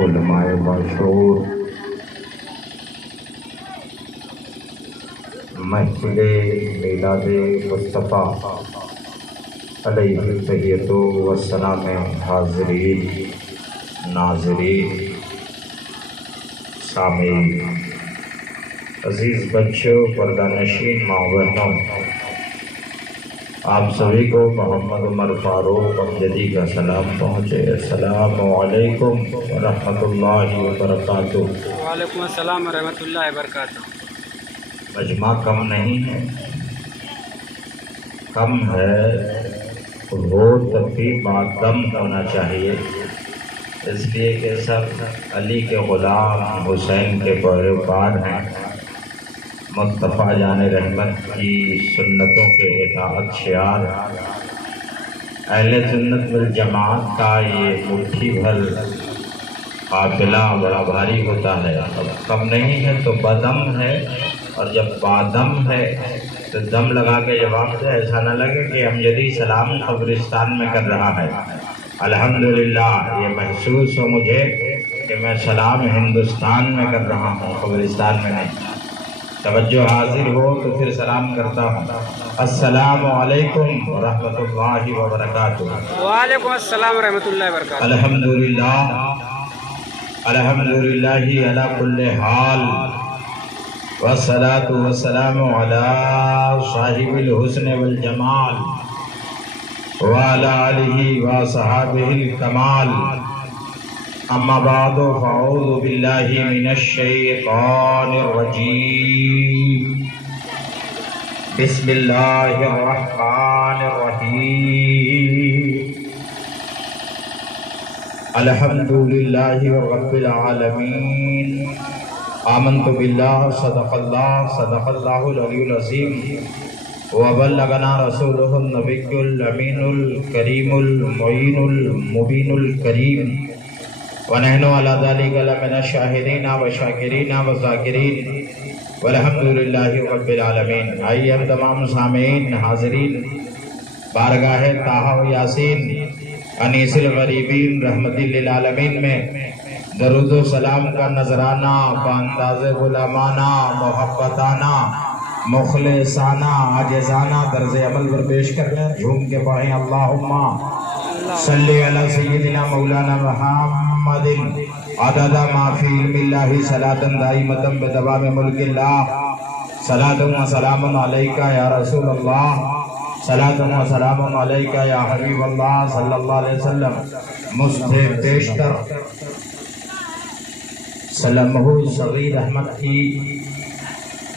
علماء باشعور محفل میلاد مصطفیٰ علیہ التحیۃ والسلام حاضرین ناظرین سامعین عزیز بچوں پردہ نشین ماں بہنوں آپ سبھی کو محمد عمر فاروق امجدی کا سلام پہنچے۔ السلام علیکم ورحمۃ اللہ وبرکاتہ۔ وعلیکم السلام ورحمۃ اللہ وبرکاتہ۔ مجمع کم نہیں ہے، کم ہے وہ تب بھی بادم ہونا چاہیے، اس لیے کہ سب علی کے غلام حسین کے پیروکار ہیں، مصطفیٰ جان رحمت کی سنتوں کے اطاعت شعار۔ اہل سنت والجماعت کا یہ مٹھی بھر قافلہ بڑا بھاری ہوتا ہے، اب کم نہیں ہے تو بدم ہے، اور جب بادم ہے تو دم لگا کے جواب دے، ایسا نہ لگے کہ امجدی سلام قبرستان میں کر رہا ہے۔ الحمدللہ یہ محسوس ہو مجھے کہ میں سلام ہندوستان میں کر رہا ہوں، قبرستان میں نہیں۔ توجہ حاضر ہو تو پھر سلام کرتا ہوں۔ السلام علیکم ورحمۃ اللہ وبرکاتہ۔ وعلیکم السلام ورحمۃ اللہ وبرکاتہ۔ الحمدللہ الحمدللہ علی کل حال، والصلاة والسلام علی صاحب الحسن والجمال وعلی آلہ وصحابہ الکمال، اما بعد فاعوذ باللہ من الشیطان الرجیم، بسم اللہ الرحمن الرحیم، الحمدللہ رب العالمین، آمنت باللہ صدق اللہ العلی العظیم، وبلغنا رسولہ النبی الامین الکریم المعین المبین الکریم، ونحن علی ذلک لمن الشاہدین والشاکرین والذاکرین، والحمدللہ رب العالمین۔ آئیے ہم تمام سامعین حاضرین بارگاہ طٰہٰ و یاسین انیس الغریبین رحمت للعالمین میں درود و سلام کا نذرانہ بانداز غلامانہ محبتانہ مخلصانہ عاجزانہ طرز عمل پر پیش کر لیں، جھوم کے پڑھیں اللہم صلی علی سیدنا مولانا محمد عدد ما فی علم اللہ صلاۃ دائمۃ بدوام ملک اللہ، صلاۃ و سلام علیکہ یا رسول اللہ، صلاۃ و سلام علیکہ یا حبیب اللہ صلی اللہ علیہ وسلم۔ مجھ بیشتر سلمہ صغیر احمد کی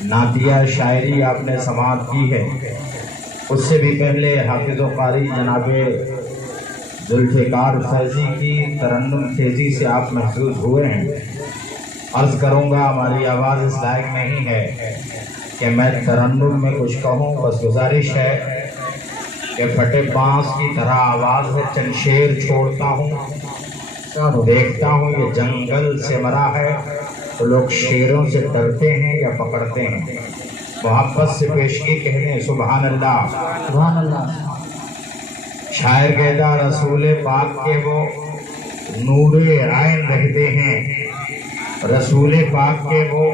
نعتیہ شاعری آپ نے سماعت کی ہے، اس سے بھی پہلے حافظ و قاری جناب ذوالفقار فیضی کی ترنم خیزی سے آپ محظوظ ہوئے ہیں۔ عرض کروں گا ہماری آواز اس لائق نہیں ہے کہ میں ترنم میں کچھ کہوں، بس گزارش ہے کہ پھٹے بانس کی طرح آواز ہے، چند شعر چھوڑتا ہوں، دیکھتا ہوں یہ جنگل سے مرا ہے تو لوگ شیروں سے ڈرتے ہیں یا پکڑتے ہیں۔ محبت سے پیشگی کہنے سبحان اللہ سبحان اللہ۔ شاعر کہتا رسول پاک کے وہ نور عین رہتے ہیں، رسول پاک کے وہ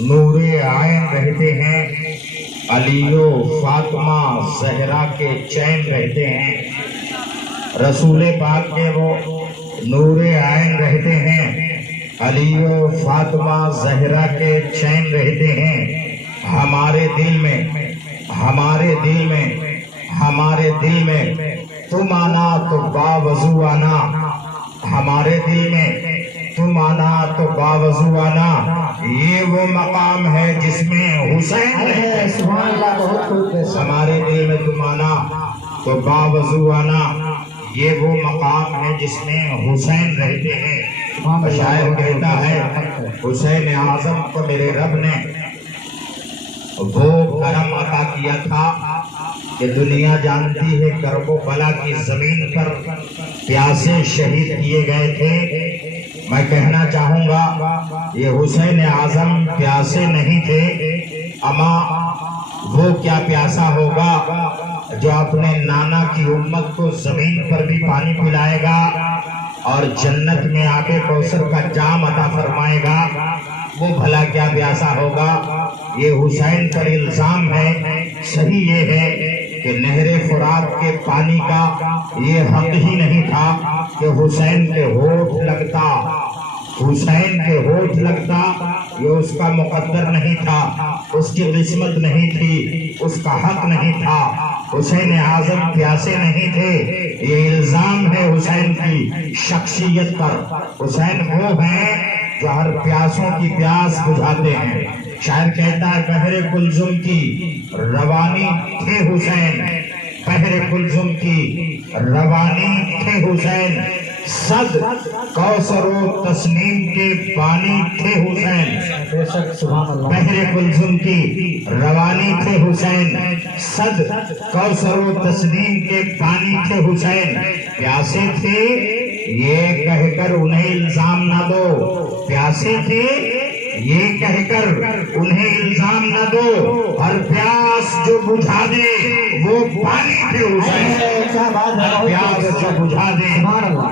نور عین رہتے ہیں، علی و فاطمہ زہرا کے چین رہتے ہیں، رسول پاک کے وہ نور عین رہتے ہیں، علی و فاطمہ زہرا کے چین رہتے ہیں۔ ہمارے دل میں ہمارے دل میں ہمارے دل میں تم آنا تو باوضو آنا، ہمارے دل میں تم آنا تو باوضو آنا، یہ وہ مقام ہے جس میں حسین ہے۔ سبحان اللہ، بہت خوب۔ ہمارے دل میں تم آنا تو باوضو آنا، یہ وہ مقام ہے جس میں حسین رہتے ہیں۔ شاعر کہتا ہے حسین اعظم کو میرے رب نے وہ کرم عطا کیا تھا کہ دنیا جانتی ہے کرب و بلا کی زمین پر پیاسے شہید کیے گئے تھے۔ میں کہنا چاہوں گا یہ حسین اعظم پیاسے نہیں تھے، اما وہ کیا پیاسا ہوگا جو اپنے نانا کی امت کو زمین پر بھی پانی پلائے گا، اور جنت میں آب کوثر کا جام عطا فرمائے گا، وہ بھلا کیا پیاسا ہوگا۔ یہ حسین پر الزام ہے۔ صحیح یہ ہے کہ نہر فرات کے پانی کا یہ حق ہی نہیں تھا کہ حسین کے ہونٹ لگتا، حسین کے ہونٹ لگتا، یہ اس کا مقدر نہیں تھا، اس کی قسمت نہیں تھی، اس کا حق نہیں تھا۔ حسین اعظم پیاسے نہیں تھے، یہ الزام ہے حسین کی شخصیت پر۔ حسین وہ ہیں جو ہر پیاسوں کی پیاس بجھاتے ہیں۔ شاعر کہتا ہے بحر کلثوم کی روانی تھے حسین، بحر کلثوم کی روانی تھے حسین، صد کوثر و تسنیم کے بانی تھے حسین۔ بحر کلثوم کی روانی تھے حسین، صد کوثر و تسنیم کے بانی تھے حسین۔ پیاسے تھے یہ کہہ کر انہیں الزام نہ دو، پیاسے تھے یہ کہہ کر انہیں الزام نہ دو، ہر پیاس جو بجھا دے وہ پانی تھے حسین، ہر پیاس جو بجھا دے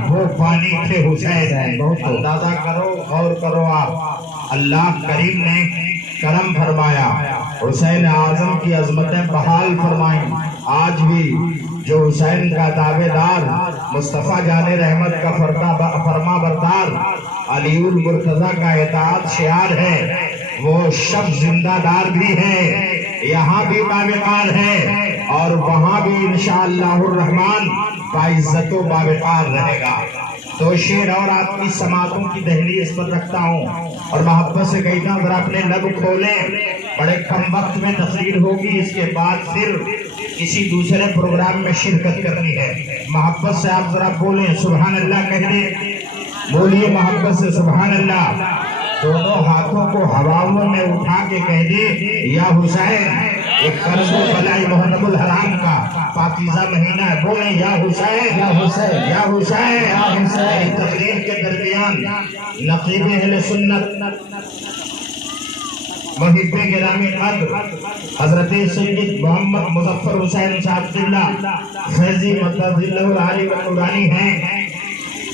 وہ پانی تھے حسین۔ اندازہ کرو، غور کرو آپ، اللہ کریم نے کرم فرمایا، حسین اعظم کی عظمتیں بحال فرمائیں۔ آج بھی جو حسین کا تابع دار، مصطفیٰ جان رحمت کا فرما بردار، علی المرتضیٰ کا اطاعت شعار ہے، وہ شب زندہ دار بھی ہے، یہاں بھی باوقار ہے اور وہاں بھی انشاءاللہ الرحمن باعزت و باوقار رہے گا۔ تو شعر اور آپ کی سماعتوں کی دہلیز پر رکھتا ہوں اور محبت سے کہتا ہوں ذرا اپنے لب کھولیں، بڑے کم وقت میں تقریر ہوگی، اس کے بعد پھر کسی دوسرے پروگرام میں شرکت کرنی ہے۔ محبت سے آپ ذرا بولیں، سبحان اللہ کہہ دیں، بولیے محبت سے سبحان اللہ۔ دونوں ہاتھوں کو ہواؤں میں اٹھا کے کہہ دے یا حسین، ایک قرض بلائی محرم الحرام کا پاکیزہ مہینہ ہے، بولیں یا حسین یا حسین یا حسین یا حسین۔ تقریر کے درمیان نقیب اہل سنت محب گرامی قدر حضرت سید محمد مظفر حسین صاحب قبلہ فیضی مدد اللہ علی و نورانی ہیں،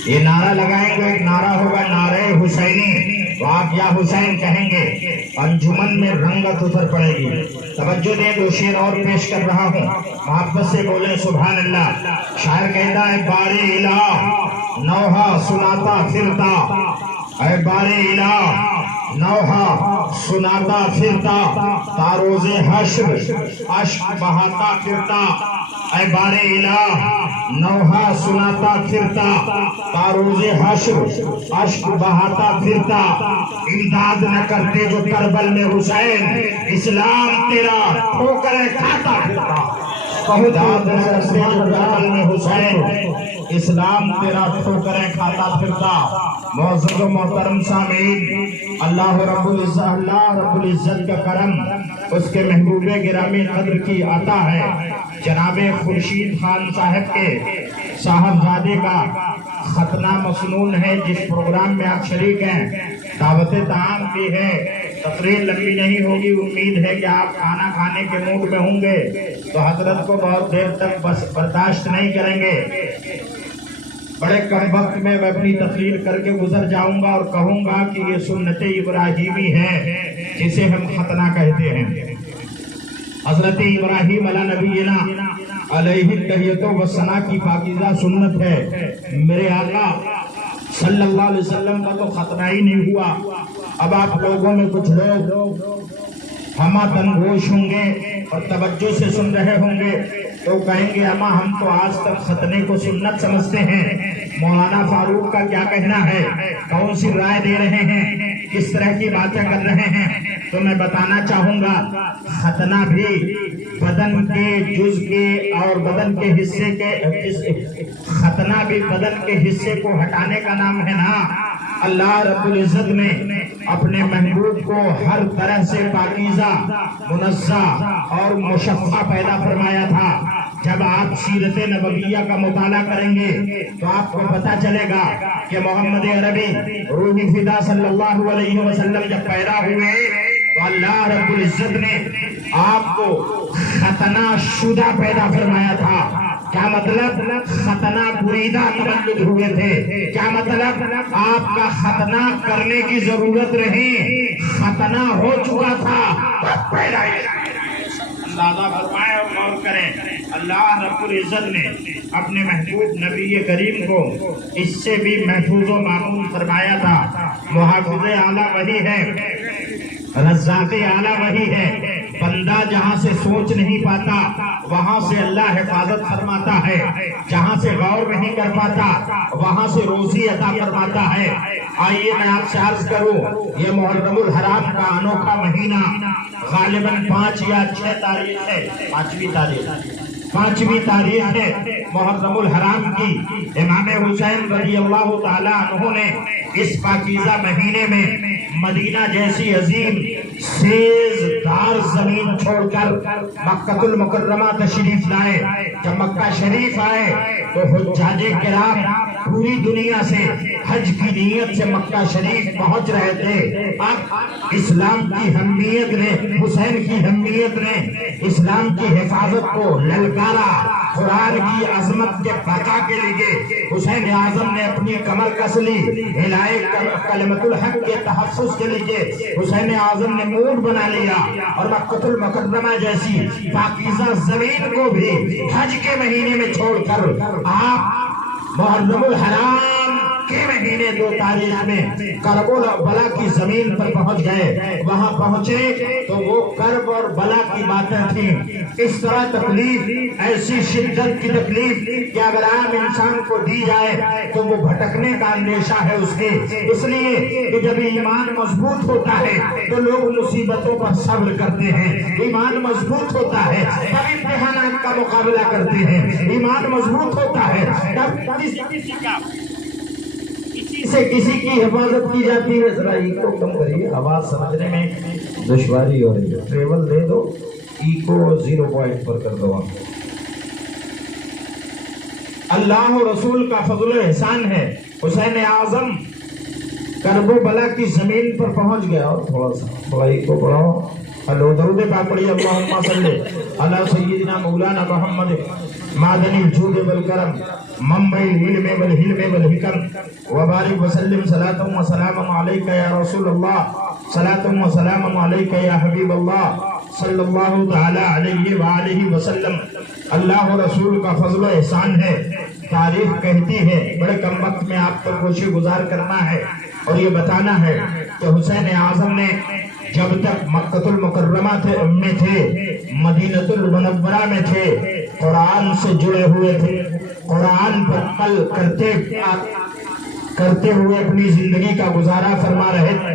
یہ نعرہ لگائیں گے، ایک نعرہ ہوگا نعرہ حسینی، تو آپ یا حسین کہیں گے، انجمن میں رنگت اتر پڑے گی۔ توجہ دیں، دو شعر اور پیش کر رہا ہوں، محبت سے بولیں سبحان اللہ۔ شاعر کہتا ہے بار الہ نوحہ سناتا پھرتا، اے بار الہ نوحہ سناتا پھرتا، تاروز حشر اشک بہاتا پھرتا، اے بار الہ نوحہ سناتا پھرتا، تاروز حشر اشک بہاتا پھرتا، امداد نہ کرتے جو کربل میں حسین، اسلام تیرا ٹھوکریں کھاتا پھرتا۔ امداد نہ کرتے جو کربل میں حسین، اسلام تیرا ٹھوکریں کھاتا پھرتا۔ معزز و محترم سامعین، اللہ رب العزت کا کرم، اس کے محبوب گرامی قدر کی عطا ہے۔ جناب خورشید خان صاحب کے صاحبزادے کا ختنہ مسنون ہے، جس پروگرام میں آپ شریک ہیں، دعوت طعام بھی ہے، تقریر لمبی نہیں ہوگی، امید ہے کہ آپ کھانا کھانے کے موڈ میں ہوں گے، تو حضرت کو بہت دیر تک برداشت نہیں کریں گے۔ بڑے کم وقت میں اپنی تقریر کر کے گزر جاؤں گا اور کہوں گا کہ یہ سنت ابراہیمی ہے جسے ہم ختنہ کہتے ہیں۔ حضرت ابراہیم علی نبینا علیہ التحیۃ والثناء کی پاکیزہ سنت ہے۔ میرے آقا صلی اللہ علیہ وسلم کا تو ختنہ ہی نہیں ہوا۔ اب آپ لوگوں میں کچھ لوگ ہمہ تنگوش ہوں گے اور توجہ سے سن رہے ہوں گے تو کہیں گے اما ہم تو آج تک ختنے کو سنت سمجھتے ہیں، مولانا فاروق کا کیا کہنا ہے، کون سی رائے دے رہے ہیں، کس طرح کی باتیں کر رہے ہیں؟ تو میں بتانا چاہوں گا ختنہ بھی بدن کے جز کے اور بدن کے حصے کے، ختنہ بھی بدن کے حصے کو ہٹانے کا نام ہے نا۔ اللہ رب العزت نے اپنے محبوب کو ہر طرح سے پاکیزہ، منزہ اور مشفع پیدا فرمایا تھا۔ جب آپ سیرت نبویہ کا مطالعہ کریں گے تو آپ کو پتہ چلے گا کہ محمد عربی روح فدا صلی اللہ علیہ وسلم جب پیدا ہوئے تو اللہ رب العزت نے آپ کو ختنہ شدہ پیدا فرمایا تھا۔ کیا مطلب ختنہ بریدہ تولد ہوئے تھے، کیا مطلب آپ کا ختنہ کرنے کی ضرورت نہیں، ختنہ ہو چکا تھا پیدائش۔ اندازہ فرمائے اور غور کریں، اللہ رب العزت نے اپنے محبوب نبی کریم کو اس سے بھی محفوظ و معمول فرمایا تھا۔ محافظ اعلیٰ وہی ہے، رزاق اعلیٰ وہی ہے، بندہ جہاں سے سوچ نہیں پاتا وہاں سے اللہ حفاظت فرماتا ہے، جہاں سے غور نہیں کر پاتا وہاں سے روزی عطا فرماتا ہے۔ آئیے میں آپ سے عرض کروں، یہ محرم الحرام کا انوکھا مہینہ غالباً 5 یا 6 تاریخ ہے، 5ویں تاریخ ہے محرم الحرام کی۔ امام حسین رضی اللہ تعالی عنہ نے اس پاکیزہ مہینے میں مدینہ جیسی عظیم سیز دار زمین چھوڑ کر مکہ المکرمہ تشریف لائے۔ جب مکہ شریف آئے تو حجاج کرام پوری دنیا سے حج کی نیت سے مکہ شریف پہنچ رہے تھے۔ اب اسلام کی حمیت نے، حسین کی حمیت نے اسلام کی حفاظت کو للکارا، قرآن کی عظمت کے بقا کے لیے حسین اعظم نے اپنی کمر کس لی، الہی کلمت الحق کے تحفظ کے لیے حسین اعظم نے موڈ بنا لیا اور مکہ المکرمہ جیسی پاکیزہ زمین کو بھی حج کے مہینے میں چھوڑ کر آپ محرم الحرام کے مہینے 2 تاریخ میں کرب و بلا کی زمین پر پہنچ گئے۔ وہاں پہنچے تو وہ کرب اور بلا کی باتیں تھیں، اس طرح تکلیف، ایسی شدت کی تکلیف کہ اگر عام انسان کو دی جائے تو وہ بھٹکنے کا اندیشہ ہے اس کے، اس لیے کہ جب ایمان مضبوط ہوتا ہے تو لوگ مصیبتوں پر صبر کرتے ہیں، ایمان مضبوط ہوتا ہے تب امتحانات کا مقابلہ کرتے ہیں، ایمان مضبوط ہوتا ہے تب سے کسی کی حفاظت کی جاتی ہے۔ ذرا ایکو کم کریے، آواز سمجھنے میں دشواری ہو رہی ہے، ٹریول دے دو، ایکو 0 پر کر دو۔ اللہ و رسول کا فضل و احسان ہے، حسین اعظم کرب و بلا کی زمین پر پہنچ گیا۔ اور تھوڑا ایکو پڑھاؤ، ہلو درود پاک پڑھیے، اللہم صلی علی سیدنا مولانا محمد معدن الجود والکرم منبع العلم والحلم والحکم وبارک وسلم صلاۃ و سلام علیک یا رسول اللہ، صلاۃ و سلام علیک یا حبیب اللہ صلی اللہ تعالی علیہ وآلہ وسلم۔ اللہ و رسول کا فضل و احسان ہے، تاریخ کہتی ہے، بڑے کم وقت میں آپ پر کوشش گزار کرنا ہے اور یہ بتانا ہے کہ حسین اعظم نے جب تک مکہ المکرمہ میں تھے، مدینہ المنورہ میں تھے، قرآن سے جڑے ہوئے تھے، قرآن پر عمل کرتے ہوئے اپنی زندگی کا گزارا فرما رہے تھے۔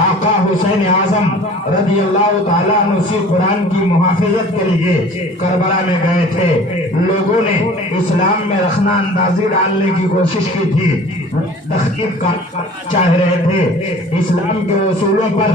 آقا حسین اعظم رضی اللہ تعالیٰ عنہ اسی قرآن کی محافظت کے لیے کربلا میں گئے تھے۔ لوگوں نے اسلام میں رخنہ اندازی ڈالنے کی کوشش کی تھی، تخریب کا چاہ رہے تھے، اسلام کے اصولوں پر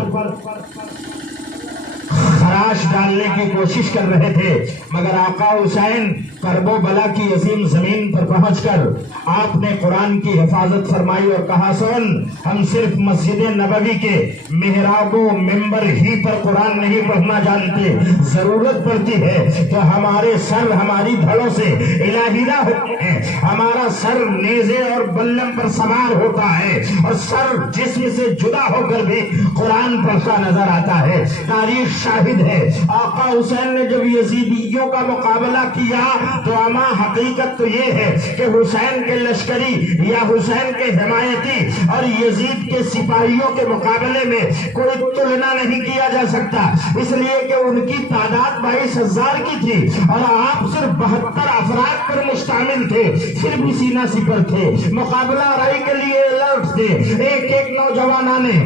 خراش ڈالنے کی کوشش کر رہے تھے، مگر آقا حسین کرب و بلا کی عظیم زمین پر پہنچ کر آپ نے قرآن کی حفاظت فرمائی اور کہا، سن، ہم صرف مسجد نبوی کے محراب و ممبر ہی پر قرآن نہیں پڑھنا جانتے، ضرورت پڑتی ہے تو ہمارے سر ہماری دھڑوں سے الہیدہ ہوتے ہیں، ہمارا سر نیزے اور بلم پر سوار ہوتا ہے اور سر جسم سے جدا ہو کر بھی قرآن پڑھتا نظر آتا ہے۔ تاریخ شاہد ہے، آقا حسین نے جب یزیدیوں کا مقابلہ کیا تو اما حقیقت تو یہ ہے کہ حسین کے لشکری یا حسین کے حمایتی اور یزید کے سپاہیوں کے مقابلے میں کوئی تلنا نہیں کیا جا سکتا، اس لیے کہ ان کی تعداد 22,000 کی تھی اور آپ صرف 72 افراد پر مشتمل تھے، پھر بھی سینہ سپر تھے، مقابلہ آرائی کے لیے الرٹ تھے۔ ایک ایک نوجوانہ نے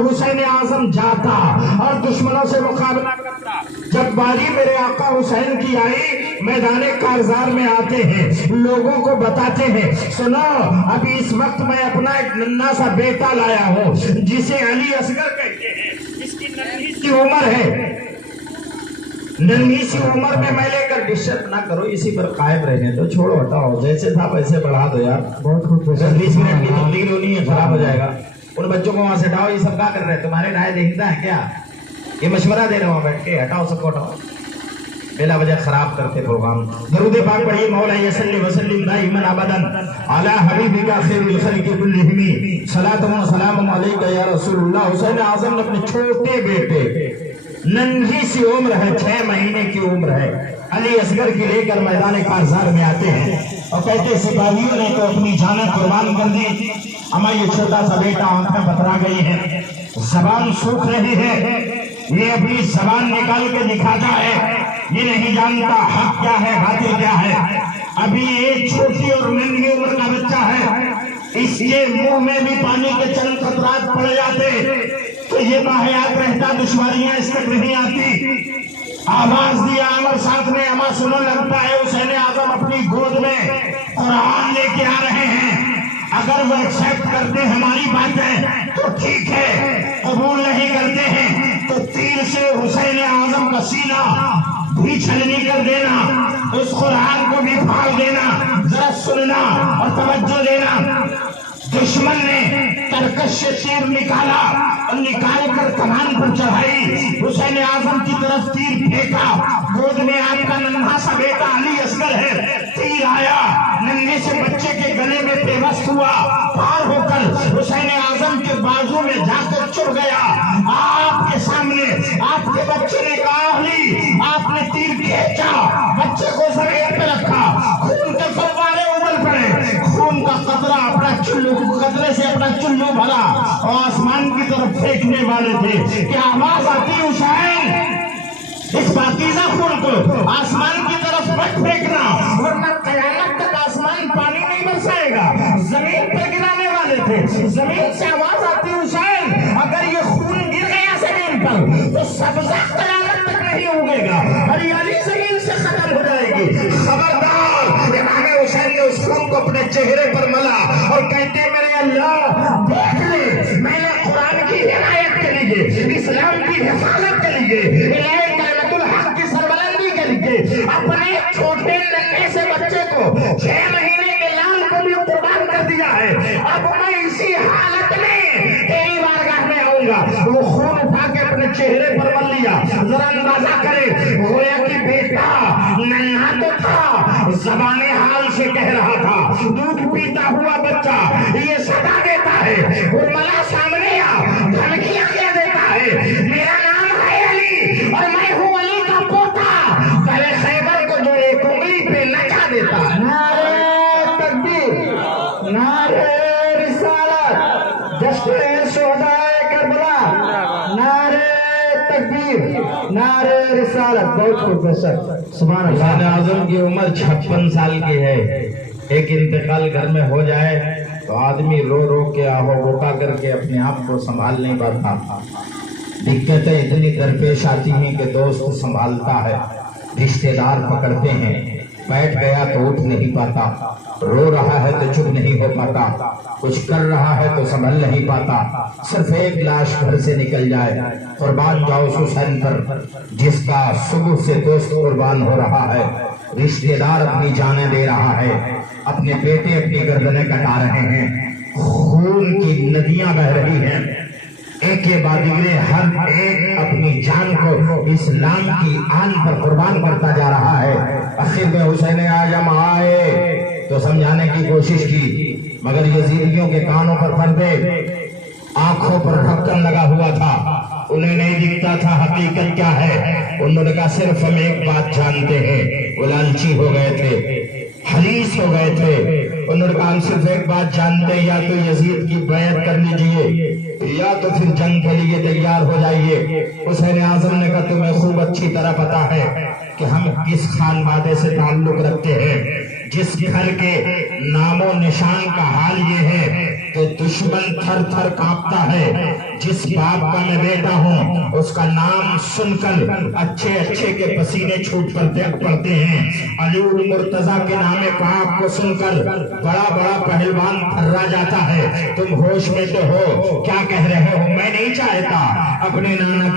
حسین اعظم جاتا اور دشمنوں سے مقابلہ کرتا۔ جب باری میرے آقا حسین کی آئی، میدان کارزار میں آتے ہیں، لوگوں کو بتاتے ہیں، سنو، ابھی اس وقت میں اپنا ایک ننھا سا بیٹا لایا ہوں جسے علی اصغر کہتے ہیں، اس کی ننھی سی عمر ہے، ننھی سی عمر میں لے کر ڈسٹرب نہ کرو، اسی پر قائم رہنے تو چھوڑو، ہٹاؤ، جیسے تھا ویسے بڑھا دو یار، بہت خوب 20 منٹ کی تبدیل ہونی ہے، خراب ہو جائے گا۔ ان بچوں کو وہاں سے ہٹاؤ، یہ سب کیا کر رہے ہیں؟ تمہارے رائے دیکھتا ہے کیا؟ یہ مشورہ دے رہا ہوں بیٹھ کے، ہٹاؤ سب کو، ہٹاؤ۔ بلا وجہ خراب کرتے پروگرام. درود پاک پڑھیے. مولا صلی وسلم دائما ابدا علی حبیبک خیر الخلق کلہم صلاۃ و سلام علیک یا رسول اللہ. حسین اعظم نے اپنے چھوٹے بیٹے, ننھی سی عمر ہے, 6 مہینے کی عمر ہے, علی اصغر کی لے کر میدان کارزار میں آتے ہیں اور کہتے سپاہیوں نے تو اپنی جانیں قربان کر دی, اما یہ چھوٹا سا بیٹا آنکھیں بترا گئی ہے, زبان سوکھ رہی ہے, یہ اپنی زبان نکال کے دکھاتا ہے, یہ نہیں جانتا حق کیا ہے باطل کیا ہے. ابھی ایک چھوٹی اور ننھی عمر کا بچہ ہے, اس کے منہ میں بھی پانی کے چند قطرات پڑ جاتے تو یہ باحیات رہتا, دشواریاں اس تک نہیں آتی. آواز دیا عمر ساتھ میں, اما سننے لگتا ہے حسین اعظم اپنی گود میں قرآن لے کے آ رہے ہیں. اگر وہ ایکسپٹ کرتے ہماری باتیں تو ٹھیک ہے, قبول نہیں کرتے ہیں تو تیر سے حسین اعظم کا سینہ بھی چھلنی کر دینا, اس قرآن کو بھی پھاڑ دینا. ذرا سننا اور توجہ دینا. دشمن نے ترکش سے تیر نکالا اور نکال کر کمان پر چڑھائی, حسین اعظم کی طرف تیر پھینکا, گود میں آپ کا ننھا سا بیٹا علی اصغر ہے, تیر آیا ننھے سے بچے کے گلے میں پیوست ہوا, پار ہو کر حسین اعظم کے بازو میں جا کر چڑھ گیا. آپ کے سامنے آپ کے بچے نے کہا علی, آپ نے تیر کھینچا, بچے کو زمین پہ رکھا, خون کے فوارے ابل پڑے, خون کا قطرہ اپنا قطرے سے اپنا چلو بھرا اور آسمان کی طرف پھینکنے والے تھے کہ آواز آتی حسین اس پاکیزہ خون کو آسمان کی طرف مت پھینکنا ورنہ قیامت تک آسمان پانی نہیں برسائے گا. زمین پر گرانے والے تھے. زمین سے آواز آتی حسین اگر یہ خون گر گیا زمین پر تو سبزہ قیامت تک نہیں اگے گا, ہریالی زمین سے ختم ہو جائے گی. خبردار. امام حسین نے اس خون کو اپنے چہرے پر ملا اور کہتے میرے اللہ دیکھ لے, میں نے قرآن کی حمایت کے لیے, اسلام کی حفاظت کے لیے, الہی کلمت الحق کی سربلندی کے لیے اپنے چھوٹے ننھے سے بچے کو 6 مہینے کے لال کو بھی قربان کر دیا ہے. اب میں اسی حالت میں تیری بارگاہ میں آؤں گا. وہ خون اٹھا کے اپنے چہرے پر مل لیا. ذرا اندازہ کرے, گویا کہ بیٹا ننھا تو تھا, زبان حال سے کہہ رہا تھا, دودھ پیتا ہوا بچہ یہ صدا دیتا ہے, حرملہ سامنے آ دھمکیاں کیا دیتا ہے, میرا نام ہے علی اور میں ہوں علی کا پوتا, پہلے خیبر کو جو ایک انگلی پہ نچا دیتا. نعرہ تکبیر, نعرہ رسالت, جشن شہدائے کربلا, نعرہ تکبیر, نعرہ رسالت. بہت پروفیسر سبحان اللہ. حسین اعظم کی عمر 56 سال کی ہے. ایک انتقال گھر میں ہو جائے تو آدمی رو رو کے آہو بوکا کر کے اپنے آپ کو سنبھال نہیں پاتا. دقتیں اتنی درپیش آتی ہیں کہ دوست سنبھالتا ہے, رشتہ دار پکڑتے ہیں, بیٹھ گیا تو اٹھ نہیں پاتا, رو رہا ہے تو چپ نہیں ہو پاتا, کچھ کر رہا ہے تو سنبھل نہیں پاتا. صرف ایک لاش گھر سے نکل جائے, قربان جاؤ اس حسین پر جس کا صبح سے دوست قربان ہو رہا ہے, رشتہ دار اپنی جانیں دے رہا ہے, اپنے بیٹے اپنی گردنیں کٹا رہے ہیں, خون کی ندیاں بہ رہی ہیں, ایک کے بعد دیگرے ہر ایک اپنی جان کو اسلام کی آن پر قربان کرتا جا رہا ہے. آخر میں حسین اعظم آئے تو سمجھانے کی کوشش کی, مگر یزیدیوں کے کانوں پر پردے, آنکھوں پر ڈھکن لگا ہوا تھا, انہیں نہیں دکھتا تھا حقیقت کیا ہے. انہوں نے کہا صرف ہم ایک بات جانتے ہیں. وہ لالچی ہو گئے تھے, حریص ہو گئے تھے. انہوں نے کہا ہم صرف ایک بات جانتے ہیں, یا تو یزید کی بیعت کر لیجئے یا تو پھر جنگ کے لیے تیار ہو جائیے. حسین اعظم نے کہا تمہیں خوب اچھی طرح پتا ہے کہ ہم کس خانوادے سے تعلق رکھتے ہیں, جس گھر کے نام و نشان کا حال یہ ہے کہ دشمن تھر تھر کانپتا ہے. جس باپ کا میں بیٹا ہوں اس کا نام سن کر اچھے اچھے کے پسینے چھوٹ پڑتے ہیں. علی المرتضیٰ کے نام پاک کو سن کر بڑا بڑا پہلوان تھرا جاتا ہے. تم ہوش میں تو ہو, کیا کہہ رہے ہو؟ میں نہیں چاہتا اپنے نانا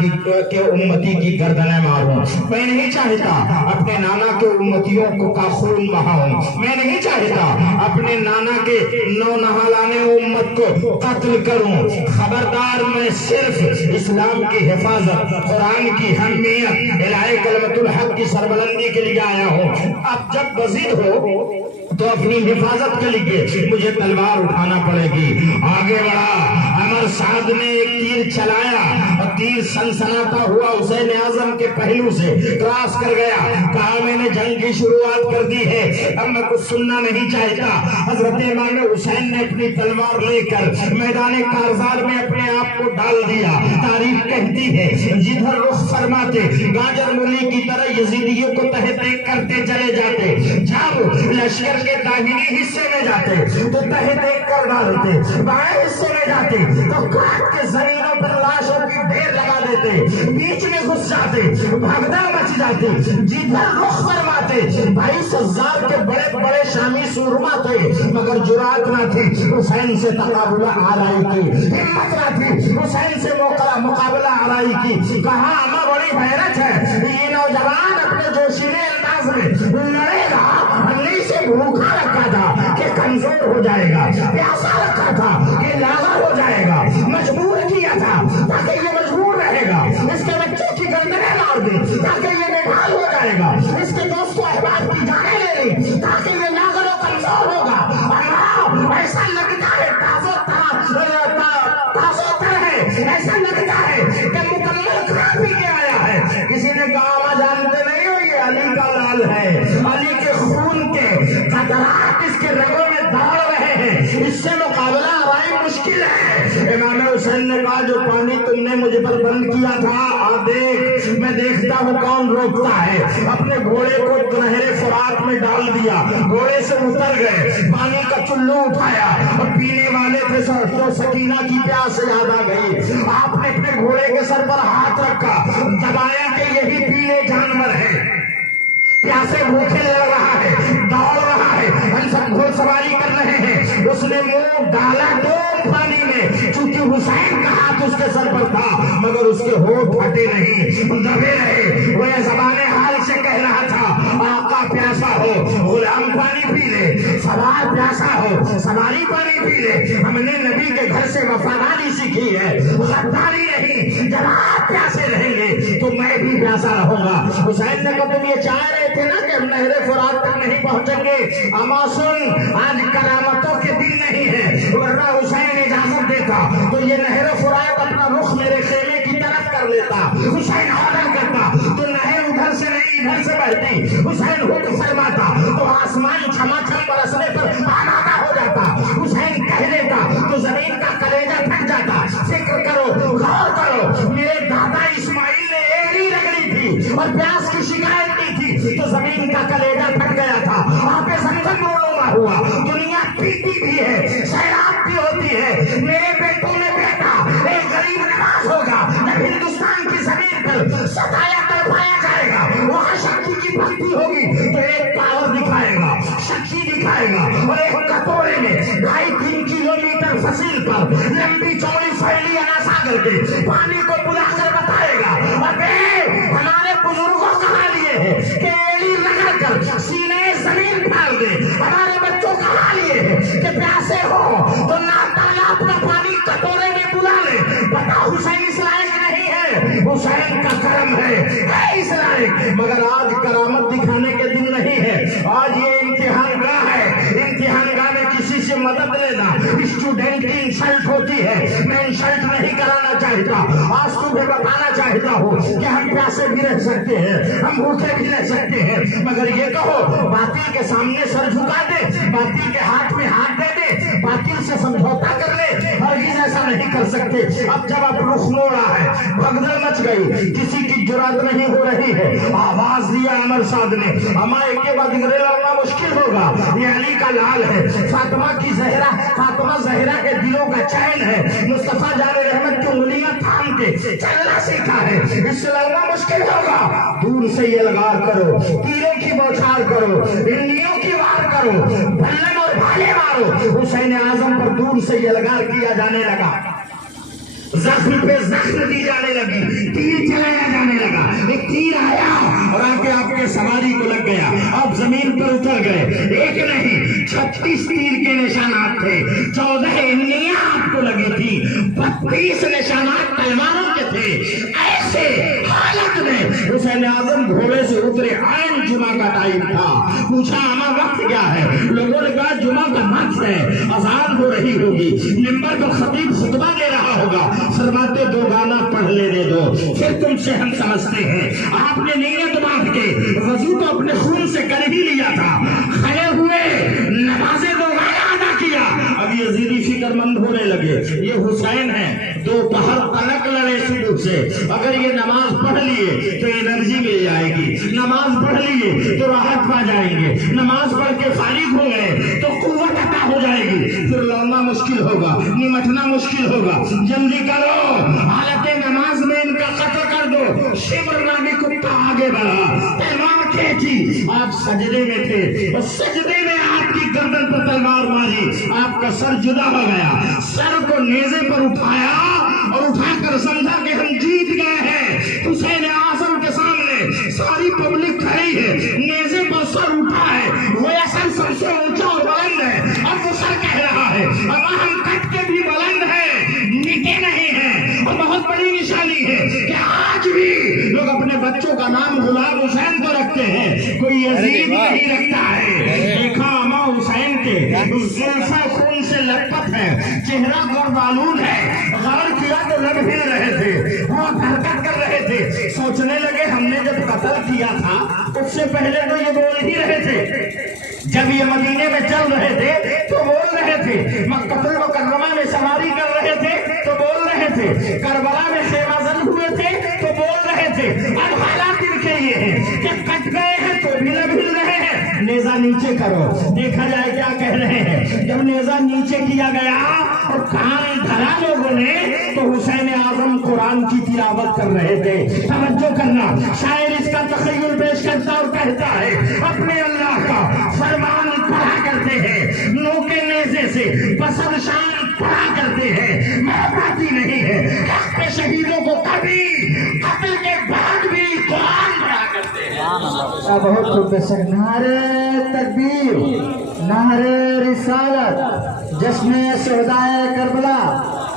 کے امتی کی گردنیں ماروں, میں نہیں چاہتا اپنے نانا کے امتیوں کو کا خون بہاؤں, میں نہیں چاہتا اپنے نانا کے نو نہالانے امت کو قتل کروں. خبردار میں صرف اسلام کی حفاظت, قرآن کی حمیت, الہی کلمت الحق کی سربلندی کے لیے آیا ہوں. اب جب وزیر ہو تو اپنی حفاظت کے لیے مجھے تلوار اٹھانا پڑے گی. آگے بڑھا. عمر سعد نے ایک تیر چلایا اور تیر سنسناتا ہوا حسین اعظم کے پہلو سے کراس کر گیا. کہا میں نے جنگ کی شروعات کر دی ہے, اب میں کچھ سننا نہیں چاہتا. حضرت امام حسین نے اپنی تلوار لے کر میدان کارزار میں اپنے آپ کو ڈال دیا. تاریخ کہتی ہے جدھر رخ فرماتے گاجر مولی کی طرح یزیدیوں کو تہ تہ کرتے چلے جاتے. جب لشکر کے داہنی حصے میں جاتے تو تہ تہ کر ڈالتے, بائیں حصے میں جاتے تو کاٹ کے زمینوں پر لاشوں کی ڈھیر لگا دیتے, بیچ میں گھس جاتے, بھگدڑ مچ جاتی. جدھر رخ فرماتے 22,000 کے بڑے بڑے شامی سورما تھے, مگر جرات نہ تھی حسین سے تقابلہ آرائی کی, ہمت نہ تھی حسین سے مقابلہ آرائی کی. کہاں اما بڑی حیرت ہے, یہ نوجوان اپنے جوشیلے انداز میں لڑے گا, نہیں سے بھوکا رکھا تھا کہ کمزور ہو جائے گا, پیاسا رکھا تھا کہ لاغر ہو جائے گا, مجبور کیا تھا تاکہ یہ مجبور رہے گا, اس کے بچوں کی گردنیں مار دی تاکہ یہ نڈھال ہو جائے گا, اس کے دوست و احباب کی جانیں لے لی تاکہ یہ لاغر و کمزور ہوگا. ایسا لگتا ہے تازہ تر ہے, ایسا لگتا ہے کہ مکمل کھا پی کے آیا ہے. کسی نے کہا ماں جانتے نہیں ہو یہ علی کا لال ہے, علی کے خون کے قطرات اس کے رگوں میں دوڑ رہے ہیں, اس سے مقابلہ آرائی مشکل ہے. امام حسین نے کہا جو پانی تم نے مجھے پر بند کیا تھا دیکھ, میں دیکھتا ہوں کون روکتا ہے. اپنے گھوڑے کو نہر فرات میں ڈال دیا, گھوڑے سے اتر گئے, پانی کا چلو اٹھایا اور پینے والے تھے تو سکینہ کی پیاس یاد آ گئی. آپ نے اپنے گھوڑے کے سر پر ہاتھ رکھا, دبایا کہ یہی پیلے جانور ہے, پیاسے بھوکے لڑ رہا ہے, دوڑ رہا ہے, ہم سب گھوڑ سواری کر رہے ہیں. اس نے منہ ڈالا دو پانی میں, چونکہ حسین کا ہاتھ اس کے سر پر تھا مگر اس کے ہونٹ پھٹے نہیں, دبے رہے. وہ یہ زبان حال سے کہہ رہا تھا آقا پیاسا ہو غلام پانی پی لے, سوار پیاسا ہو سواری پانی پی لے. ہم نے نبی کے گھر سے وفاداری سیکھی ہے, غداری نہیں. جب آپ پیاسے رہیں گے تو میں بھی پیاسا رہوں گا. حسین نے کہا تم یہ چاہ رہے تھے نا کہ ہم نہر فرات تک نہیں پہنچیں گے, اما سن آج کرامتوں کے دن نہیں ہے, ورنہ حسین اجازت دیتا تو یہ نہر فرات اپنا رخ میرے خیمے کی طرف کر لیتا. حسین آرڈر کرتا تو نہر ادھر سے نہیں ادھر سے بہتی. حسین حکم فرماتا تو آسمان چھما چھم برسنے پر آمادہ ہو جاتا. حسین کہہ دیتا تو زمین کا کلیجہ پھٹ جاتا. فکر کرو, غور کرو, میرے دادا اسماعیل نے ایڑی رگڑی تھی اور پیاس کی شکایت کی تھی تو زمین کا کلیجہ پھٹ گیا تھا. وہاں پہ زمزم رونما ہوا. دنیا پیتی بھی ہے, سیراب بھی ہوتی ہے. میرے بیٹوں میں بیٹا ایک غریب نواز ہوگا, جب ہندوستان کی زمین پر ستایا تڑپایا جائے گا, وہاں شکی کی بھکتی ہوگی تو ایک پاور دکھائے گا, شکی دکھائے گا, اور ایک کٹورے میں 2.5-3 کلومیٹر فصیل پر لمبی چوڑی پھیلی اناساگر کے پانی کو بلا کر بتائے گا ہمارے بزرگوں کہا لیے ہیں کہ ایڑی رگڑ کر سینے زمین پھاڑ دے. ہمارے بچوں کہا لیے ہیں کہ پیاسے ہو تو ناتالا اپنا پانی کٹورے میں بلا لے. بتا حسین اس لائق نہیں ہے, حسین کا کرم ہے اس لائق, مگر آج کرامت دکھانے کے دن نہیں ہے. آج یہ امتحان گاہ ہے, امتحان گاہ میں کسی سے مدد لینا. اسٹوڈنٹ کی انسلٹ ہوتی ہے, میں انسلٹ نہیں کرانا چاہتا. آج تمہیں بتانا چاہتا ہوں کہ ہم پیاسے بھی رہ سکتے ہیں, ہم بھوکے بھی رہ سکتے ہیں, مگر یہ کہو باطل کے سامنے سر جھکا دے, باطل کے ہاتھ میں ہاتھ دے دے, باطل سے سمجھوتا کر لے, ہرگز ایسا نہیں کر سکتے. اب جب اب رخ موڑا ہے, بھگدڑ مچ گئی, کسی کی جرات نہیں ہو رہی ہے. آواز دیا عمر سعد نے, اما ایک کے بعد گرے لڑنا مشکل ہوگا, یہ علی کا لال ہے, فاطمہ کی زہرا, فاطمہ زہرا کے دلوں کا چین ہے, مصطفیٰ جان رحمت کی انگلیاں تھام کے چلنا سیکھا ہے, اس سے لڑنا مشکل ہوگا. دور سے یہ لگار کرو, تیروں کی بوچھار کرو, انڈیوں کی وار کرو, بھلن اور بھالے مارو. حسین اعظم پر دور سے یہ لگار کیا جانے لگا, زخم پہ زخم دی جانے لگی, تیر چلایا جانے لگا. ایک تیر آیا اور آ کے آپ کے سواری کو لگ گیا, آپ زمین پر اتر گئے. ایک نہیں 36 تیر کے نشانات تھے, 14 انگلیاں آپ کو لگی تھی, 32 نشانات تلواروں کے تھے. ایسے حالت میں حسین اعظم گھوڑے سے اترے. عین جمعہ کا ٹائم تھا. پوچھا اما وقت کیا ہے؟ لوگوں نے کہا جمعہ کا وقت ہے, اذان ہو رہی ہوگی, ممبر پر خطیب خطبہ دے رہا ہوگا. فرماتے دو گانا پڑھ لینے دو, پھر تم سے ہم سمجھتے ہیں. آپ نے نیت باندھ کے وضو تو اپنے خون سے کر ہی لیا تھا, کھڑے ہوئے نمازیں دو گانا ادا کیا. اب یزیدی فکر مند ہونے لگے, یہ حسین ہے, دوپہر تلک لڑے شروع سے. اگر یہ نماز پڑھ لیے تو انرجی مل جائے گی, نماز پڑھ لیے تو راحت پا جائیں گے, نماز پڑھ کے فارغ ہو گئے تو قوت عطا ہو جائے گی, پھر لڑنا مشکل ہوگا, نمٹنا مشکل ہوگا. جلدی کرو, حالت نماز میں ان کا قتل کر دو. شبر نامی کتا آگے بڑھا, تلوار کھینچی. آپ سجدے میں تھے, اور سجدے میں آپ کی گردن پر تلوار ماری, آپ کا سر جدا ہو گیا. سر کو نیزے پر اٹھایا اور اٹھا کر سمجھا کہ ہم جیت گئے ہیں. حسین اعظم کے سامنے ساری پبلک کھڑی ہے, نیزے پر سر اٹھا ہے, وہ سر سب سے اونچا اور بلند ہے. اب وہ سر کہہ رہا ہے اب ہم کٹ کے بھی بلند ہیں, مٹے نہیں ہیں. اور بہت بڑی نشانی ہے کہ آج بھی لوگ اپنے بچوں کا نام غلام حسین کو رکھتے ہیں, کوئی یزید نہیں رکھتا ہے. دیکھا اما حسین کے زلفیں خون سے لٹپٹ ہے, چہرہ گرد آلود ہے. غور کیا تو لب ہل رہے تھے, وہ حرکت کر رہے تھے. سوچنے لگے ہم نے جب قتل کیا تھا اس سے پہلے تو یہ بول ہی رہے تھے, جب یہ مدینے میں چل رہے تھے تو بول رہے تھے, مکہ المکرمہ میں سواری کر رہے تھے تو بول رہے تھے, کربلا میں خیمہ زن ہوئے تھے تو بول رہے تھے. اب حالات ان کے یہ ہیں کہ کٹ گئے ہیں تو بھی لب ہل رہے ہیں. نیزہ نیچے کرو, دیکھا جائے کیا کہہ رہے ہیں. جب نیزہ نیچے کیا گیا اور کان دھرا لوگوں نے تو حسین اعظم قرآن کی تلاوت کر رہے تھے. توجہ کرنا, شاعر اس کا تخیل پیش کرتا اور کہتا ہے اپنے اللہ کا فرمان پڑھا کرتے ہیں, نوکے نیزے سے بسر شان پڑھا کرتے ہیں. محبتی نہیں ہے, حق پہ شہیدوں کو کبھی قتل کے بعد بھی قرآن پڑھا کرتے ہیں. بہت خوب بسر. نعرہ تکبیر, نعرہ رسالت, جشن شہدائے کربلا,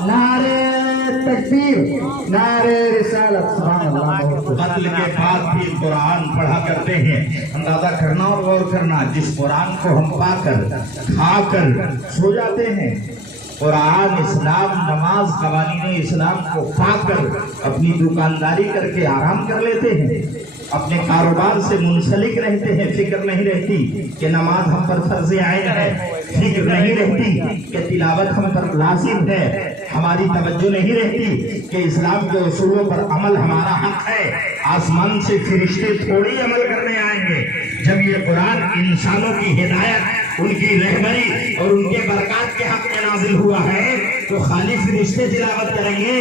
نعرہ تکبیر, نعرہ رسالت. سبحان اللہ. قتل کے بعد بھی قرآن پڑھا کرتے ہیں. اندازہ کرنا اور غور کرنا, جس قرآن کو ہم پا کر کھا کر سو جاتے ہیں, قرآن, اسلام, نماز, قوانین اسلام کو پا کر اپنی دکانداری کر کے آرام کر لیتے ہیں, اپنے کاروبار سے منسلک رہتے ہیں. فکر نہیں رہتی کہ نماز ہم پر فرض عین ہے, فکر نہیں رہتی کہ تلاوت ہم پر لازم ہے, ہماری توجہ نہیں رہتی کہ اسلام کے اصولوں پر عمل ہمارا حق ہے. آسمان سے فرشتے تھوڑی عمل کرنے آئیں گے. جب یہ قرآن انسانوں کی ہدایت, ان کی رہبری اور ان کے برکات کے حق میں نازل ہوا ہے تو خالی فرشتے تلاوت کریں گے,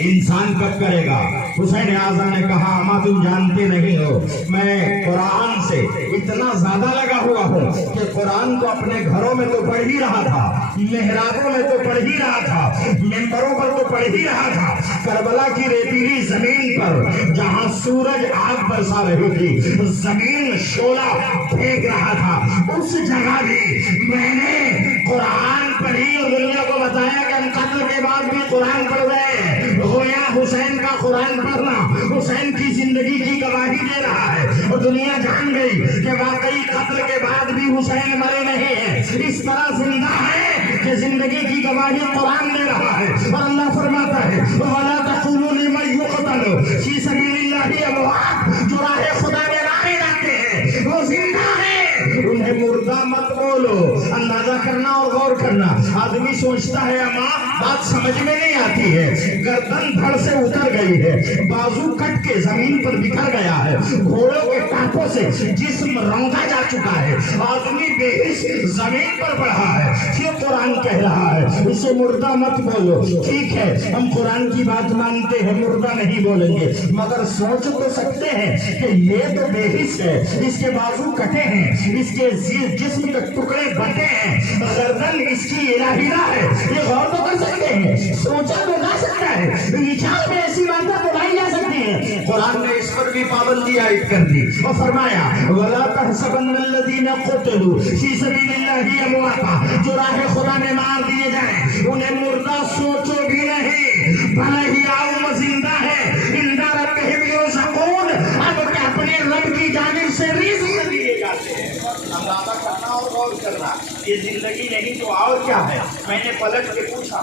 انسان کب کرے گا؟ حسین اعظم نے کہا اما تم جانتے نہیں ہو, میں قرآن سے اتنا زیادہ لگا ہوا ہوں کہ قرآن کو اپنے گھروں میں تو پڑھ ہی رہا تھا, محرابوں میں تو پڑھ ہی رہا تھا, ممبروں پر تو پڑھ ہی رہا تھا. کربلا کی ریتیلی زمین پر جہاں سورج آگ برسا رہی تھی, زمین شعلہ پھینک رہا تھا, اس جگہ بھی میں نے قرآن پڑھی اور دنیا کو بتایا کہ ہم قتل کے بعد بھی قرآن پڑھ رہے ہیں. گویا حسین کا قرآن پڑھنا حسین کی زندگی کی گواہی دے رہا ہے, اور دنیا جان گئی کہ واقعی قتل کے بعد بھی حسین مرے نہیں ہیں, اس طرح زندہ ہے کہ زندگی کی گواہی قرآن دے رہا ہے. اور اللہ فرماتا ہے وَلَا تَقُولُوا لِمَن يُقْتَلُ فِي سَبِيلِ اللَّهِ أَمْوَاتٌ, جو راہ خدا میں راہیں رکھتے ہیں وہ زندہ ہے, انہیں مردہ مت بولو. اندازہ کرنا اور غور کرنا. آدمی سوچتا ہے اما بات سمجھ میں نہیں آتی ہے, گردن دھڑ سے اتر گئی ہے, بازو کٹ کے زمین پر بکھر گیا ہے, گھوڑوں کے ٹانپوں سے جسم رنگا جا چکا ہے, آدمی بے حس زمین پر پڑا ہے, یہ قرآن کہہ رہا ہے اسے مردہ مت بولو. ٹھیک ہے, ہم قرآن کی بات مانتے ہیں, مردہ نہیں بولیں گے, مگر سوچ تو سکتے ہیں کہ یہ تو بے حس ہے, اس کے بازو کٹے ہیں, اس کے جسم کے ٹکڑے بٹے ہیں, گردن اس کی الہیہ ہے, یہ غور تو کر سکتے ہیں, سوچا تو جا سکتا ہے, وچار میں ایسی باتیں بتائی جا سکتی ہیں. قرآن نے اس پر بھی کی پابندی عائد کر دی اور فرمایا وَلَا تَحْسَبَنَّ الَّذِينَ قُتِلُوا فِي سَبِيلِ اللَّهِ أَمْوَاتًا، جو راہ خدا میں مار دیے جائیں انہیں مردہ سوچو بھی نہیں، بھلے ہی آؤ زندہ ہے، عند ربہم یرزقون، اب کہ اپنے رب کی جانب سے رزق دیے جاتے ہیں۔ اندازہ کرنا اور غور کرنا، یہ زندگی نہیں تو اور کیا ہے؟ میں نے پلٹ کے پوچھا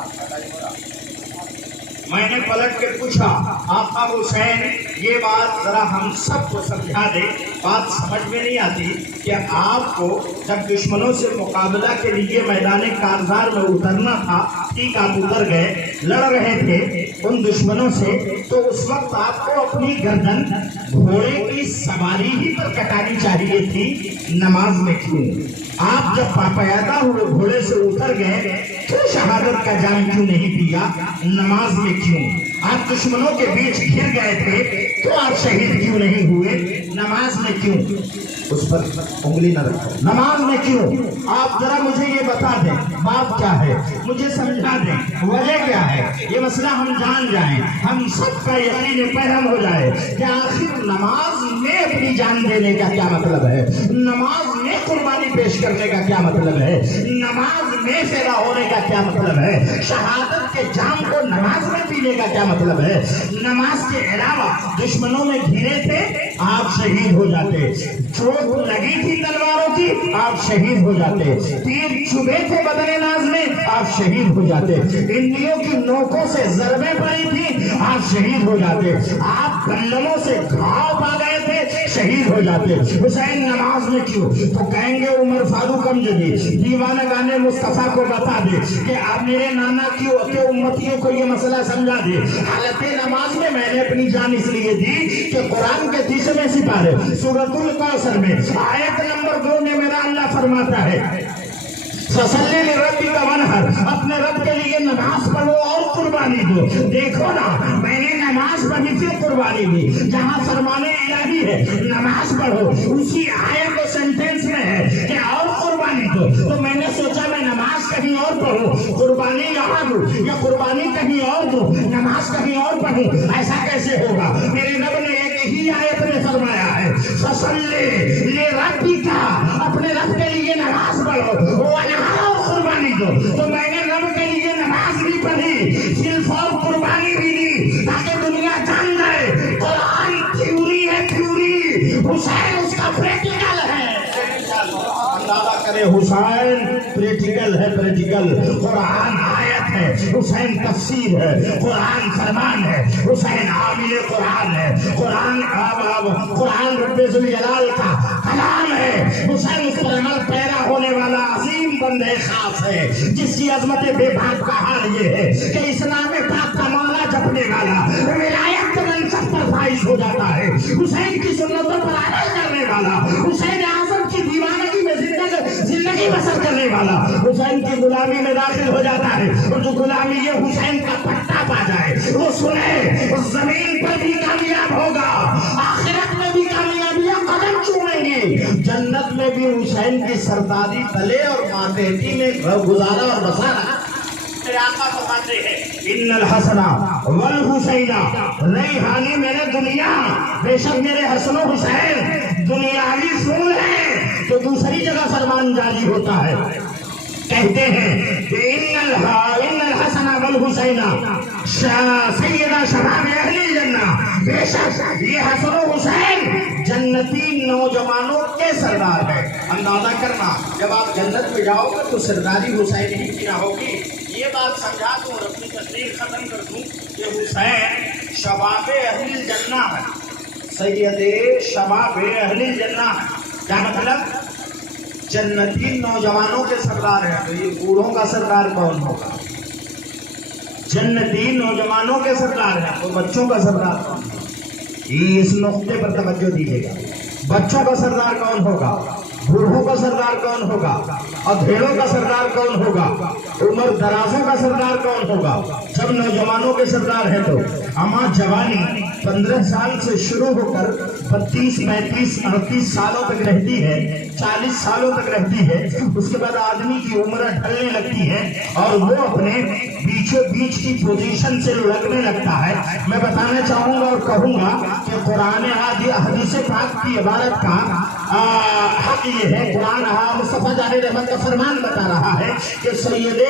آقا حسین یہ بات ذرا ہم سب کو سمجھا دیں، بات سمجھ میں نہیں آتی کہ آپ کو جب دشمنوں سے مقابلہ کے لیے میدان کارزار میں اترنا تھا، ٹھیک آپ اتر گئے، لڑ رہے تھے ان دشمنوں سے، تو اس وقت آپ کو اپنی گردن گھوڑے کی سواری ہی پر کٹانی چاہیے تھی، نماز میں کیوں؟ آپ جب پیدا ہوئے گھوڑے سے اتر گئے تو شہادت کا جام کیوں نہیں پیا؟ نماز میں کیوں؟ آپ دشمنوں کے بیچ گھر گئے تھے تو آپ شہید کیوں نہیں ہوئے؟ نماز میں کیوں؟ اس پر انگلی نہ رکھو، نماز میں کیوں؟ آپ ذرا مجھے یہ بتا دیں، بات کیا ہے مجھے سمجھا دیں، وجہ کیا ہے؟ یہ مسئلہ ہم جان جائیں، ہم سب کا یقین فہم ہو جائے کہ آخر نماز میں اپنی جان دینے کا کیا مطلب ہے، نماز میں قربانی پیش کرنے کا کیا مطلب ہے، نماز میں فدا ہونے کا کیا مطلب ہے، شہادت کے جام کو نماز میں پینے کا کیا مطلب ہے۔ نماز کے علاوہ دشمنوں میں گھرے تھے، آپ شہید ہو جاتے، چوٹ لگی تھی تلواروں کی، آپ شہید ہو جاتے، تیر چبھے تھے بدن ناز میں، آپ شہید ہو جاتے، انڈیوں کی نوکوں سے ضربیں پڑی تھی، آپ شہید ہو جاتے، آپ گلموں سے گھاؤ پا گئے تھے، شہید ہو جاتے۔ حسین نماز میں کیوں؟ تو کہیں گے عمر فاروق امجدی دیوانہ گانے مصطفیٰ کو بتا دے کہ آپ میرے نانا کی امتیوں کو یہ مسئلہ سمجھا دے، حالت نماز میں میں نے اپنی جان اس لیے دی کہ قرآن کے 30ویں سپارے سورۃ الکوثر میں آیت نمبر 2 میں میرا اللہ فرماتا ہے فَصَلِّ لِرَبِّكَ وَانْحَرْ، اپنے رب کے لیے نماز پڑھو اور قربانی دو۔ دیکھو نا، میں نے نماز پڑھی پھر قربانی دی، جہاں فرمان الہی ہے نماز پڑھو، اسی آیت و سینٹینس میں ہے کہ اور قربانی دو، تو میں نے سوچا میں نماز کہیں اور پڑھوں، قربانی یہاں دوں، یا قربانی کہیں اور دوں، نماز کہیں اور پڑھوں، ایسا کیسے ہوگا؟ میرے رب نے ایک ہی آیت میں فرمایا ہے فَصَلِّ لِرَبِّكَ، اپنے رب کے لیے نماز پڑھو، قربانی دو۔ تو میں نے رب کے لیے نماز بھی پڑھی، صرف اور قربانی بھی دی، تاکہ دنیا جان جائے قرآن تھیوری ہے، تھیوری، حسین اس کا پریکٹیکل ہے۔ اندازہ کرے حسین پریکٹیکل ہے، پریکٹیکل، قرآن آیت ہے، حسین تفسیر ہے، قرآن فرمان ہے، حسین عامل قرآن ہے، قرآن رب ذوالجلال کا کلام ہے، حسین اس پر عمل پیرا ہونے والا عظیم بندے خاص ہے، جس کی عظمت بے باک کا حال یہ ہے کہ اسلام پاک کا مولا جپنے والا ولایت کے منصب پر فائز ہو جاتا ہے، حسین کی سنتوں پر عمل کرنے والا، حسین اعظم کی دیوانگی میں زندگی بسر کرنے والا حسین کی غلامی میں داخل ہو جاتا ہے، اور جو غلامی یہ حسین کا پٹا پا جائے وہ سنے، اس زمین پر بھی کامیاب ہوگا، آخرت میں بھی کامیابیاں قدم چومیں گی، جنت میں بھی حسین کی سرداری تلے اور ماتحتی میں گزارا اور بسارا۔ آقا فرماتے ہیں ان الحسن والحسین ریحانی میرے دنیا، بے شک میرے حسن و حسین دنیاوی پھول ہیں، تو دوسری جگہ فرمان جاری ہوتا ہے، کہتے ہیں کہ ان الحسن والحسین سیدہ شباب اہل الجنہ، بے شک یہ حسن و حسین جنتی نوجوانوں کے سردار ہے۔ اندازہ کرنا جب آپ جنت میں جاؤ گے تو سرداری حسین ہی کی نہ ہوگی۔ یہ بات سمجھا دوں اور اپنی تقریر ختم کر دوں کہ حسین شباب اہل الجنہ ہے، سید شباب اہل الجنہ ہے۔ کیا مطلب؟ جنتی نوجوانوں کے سردار ہیں، تو یہ بوڑھوں کا سردار کون ہوگا؟ جنتی نوجوانوں کے سردار ہیں، تو بچوں کا سردار کون ہوگا؟ اس نقطے پر توجہ دیجیے گا، بچوں کا سردار کون ہوگا؟ بوڑھوں کا سردار کون ہوگا؟ ادھیڑوں کا سردار کون ہوگا؟ عمر درازوں کا سردار کون ہوگا؟ جب نوجوانوں کے سردار ہیں تو اما جوانی 15 سال سے شروع ہو کر 32 35 38 سالوں تک رہتی ہے، 40 سالوں تک رہتی ہے، اس کے بعد آدمی کی عمر ڈھلنے لگتی ہے اور وہ اپنے بیچوں بیچ کی پوزیشن سے لگنے لگتا ہے۔ میں بتانا چاہوں گا اور کہوں گا کہ قرآن حدیث پاک کی عبارت کا حق یہ ہے، قرآن مصطفیٰ جان رحمت کا فرمان بتا رہا ہے کہ سید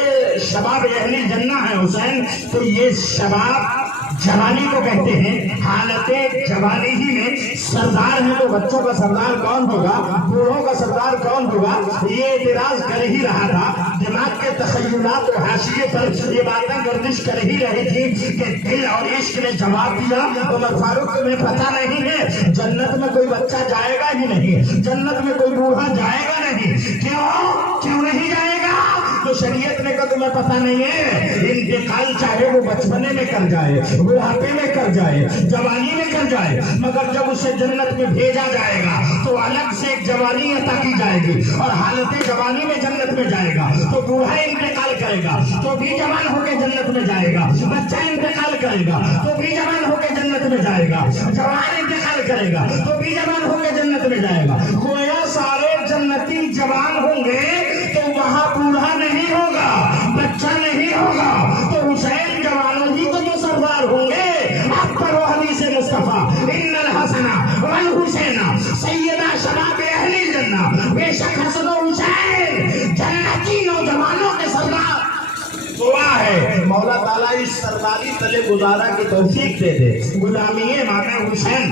شباب اہل جنہ ہے حسین، تو یہ شباب جوانی کو کہتے ہیں، حالت جوانی ہی میں سردار ہے تو بچوں کا سردار کون ہوگا، بوڑھوں کا سردار کون ہوگا؟ یہ اعتراض کر ہی رہا تھا، دماغ کے تخیلات و حاشیے پر یہ باتیں گردش کر ہی رہی تھی کہ دل اور عشق نے جواب دیا، عمر فاروق تمہیں پتہ نہیں ہے جنت میں کوئی بچہ جائے گا ہی نہیں، جنت میں کوئی بوڑھا جائے گا نہیں۔ کیوں نہیں جائے گا؟ تو شریعت نے کہا تمہیں پتہ نہیں ہے، انتقال چاہے وہ بچپنے میں کر جائے، بڑھاپے میں کر جائے، جوانی میں کر جائے، مگر جب اسے جنت میں بھیجا جائے گا تو الگ سے ایک جوانی عطا کی جائے گی، اور حالت جوانی میں جنت میں جائے گا تو بوڑھا انتقال کرے گا تو بھی جوان ہو کے جنت میں جائے گا، بچہ انتقال کرے گا تو بھی جوان ہو کے جنت میں جائے گا، جوان انتقال کرے گا تو بھی جوان ہو کے جنت میں جائے گا۔ گویا سارے جنتی جوان ہوں گے تو وہاں بوڑھا نہیں ہوگا، بچہ نہیں ہوگا، تو حسین جوانوں ہی تو جو سردار ہوں گے۔ اب پڑھو حدیث مصطفیٰ، ان الحسن والحسین سیدہ شباب اہل الجنہ، بے شک حسن و حسین جنتی نوجوانوں کے سردار۔ دعا ہے مولا تعالیٰ اس سرداری تلے گزارا کی توفیق دے دے، غلامی امام حسین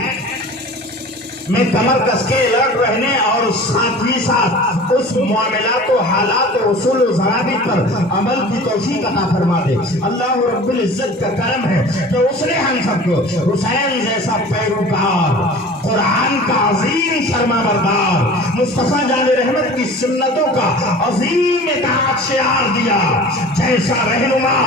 میں کمر کس کے الرٹ رہنے اور ساتھ ہی ساتھ اس معاملات و حالات و اصول و ضوابط پر عمل کی توفیق عطا فرما دے۔ اللہ رب العزت کا کرم ہے کہ اس نے ہم سب کو حسین جیسا پیروکار، قرآن کا عظیم فرما بردار، مصطفیٰ جان رحمت کی سنتوں کا عظیم اطاعت شعار دیا۔ جیسا رہنما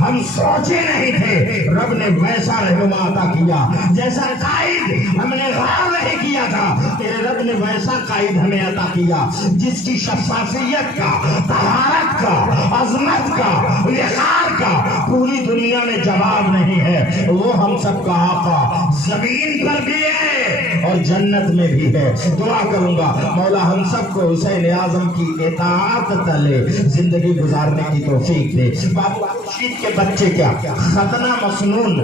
ہم سوچے نہیں تھے رب نے ویسا رہنما عطا کیا، جیسا قائد ہم نے غور نہیں کیا تھا تیرے رب نے ویسا قائد ہمیں عطا کیا، جس کی شفافیت کا، طہارت کا، عظمت کا، وقار کا پوری دنیا میں جواب نہیں ہے۔ وہ ہم سب کا آقا زمین پر بھی ہے اور جنت میں بھی ہے۔ دعا کروں گا مولا ہم سب کو حسین اعظم کی اطاعت تلے زندگی گزارنے کی توفیق دے۔ بابو خورشید کے بچے کیا ختنہ مسنون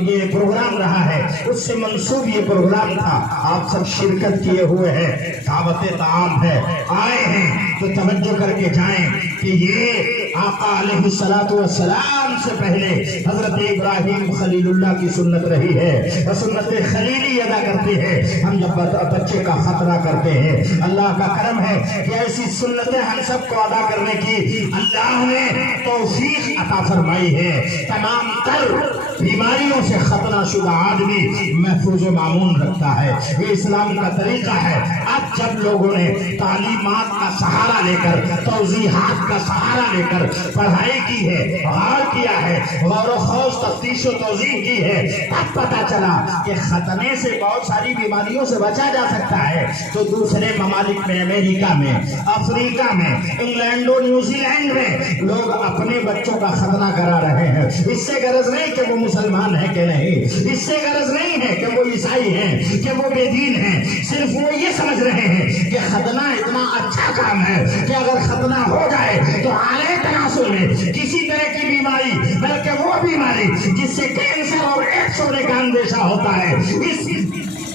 یہ پروگرام رہا ہے، اس سے منسوب یہ پروگرام تھا، آپ سب شرکت کیے ہوئے ہیں، دعوت طعام ہے، آئے ہیں تو توجہ کر کے جائیں کہ یہ آقا علیہ السلام سے پہلے حضرت ابراہیم خلیل اللہ کی سنت رہی ہے، سنت خلیلی ادا کرتے ہیں ہم جب بچے کا خطرہ کرتے ہیں۔ اللہ کا کرم ہے کہ ایسی سنتیں ہم سب کو ادا کرنے کی اللہ نے توفیق عطا فرمائی ہے۔ تمام تر بیماریوں سے ختنہ شدہ آدمی محفوظ و معمون رکھتا ہے، یہ اسلام کا طریقہ ہے۔ اب جب لوگوں نے تعلیمات کا سہارا لے کر، توضیحات کا سہارا لے کر پڑھائی کی ہے، غور کیا ہے، غور و خوض تفتیش و توضیح کی ہے، تب پتہ چلا کہ ختنے سے بہت ساری بیماریوں سے بچا جا سکتا ہے۔ تو دوسرے ممالک میں، امریکہ میں، افریقہ میں، انگلینڈ و نیوزی لینڈ میں لوگ اپنے بچوں کا ختنہ کرا رہے ہیں۔ اس سے غرض نہیں کہ وہ مسلمان ہیں کہ نہیں، اس سے غرض نہیں ہے کہ وہ عیسائی ہیں کہ وہ بے دین ہیں، صرف وہ یہ سمجھ رہے ہیں کہ ختنہ اتنا اچھا کام ہے کہ اگر ختنہ ہو جائے تو اعلی تناسل میں کسی طرح کی بیماری، بلکہ وہ بیماری جس سے کینسر اور ایڈز ہونے کا اندیشہ ہوتا ہے، اس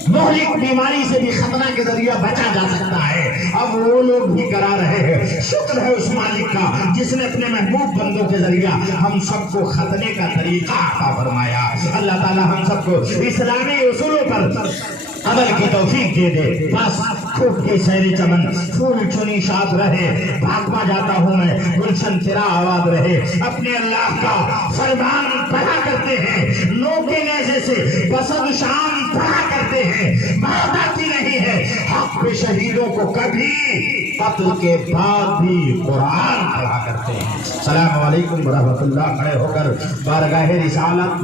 مہلک بیماری سے بھی ختنہ کے ذریعہ بچا جا سکتا ہے۔ اب وہ لوگ بھی کرا رہے ہیں۔ شکر ہے اس مالک کا جس نے اپنے محبوب بندوں کے ذریعہ ہم سب کو ختنے کا طریقہ عطا فرمایا۔ اللہ تعالی ہم سب کو اسلامی اصولوں پر عمل کی توفیق دے دے۔ بس خوب کے سیر چمن پھول چنی شاد رہے، بھاگوا جاتا ہوں میں گلشن تیرا آباد رہے۔ اپنے اللہ کا فرمان پڑھا کرتے ہیں، نوکے نیزے سے بسد شام پڑھا کرتے ہیں، موت آتی نہیں ہے۔ حق پہ شہیدوں کو کبھی قتل کے بعد بھی قرآن پڑھا کرتے ہیں۔ السلام علیکم ورحمۃ اللہ۔ کھڑے ہو کر بارگاہ رسالت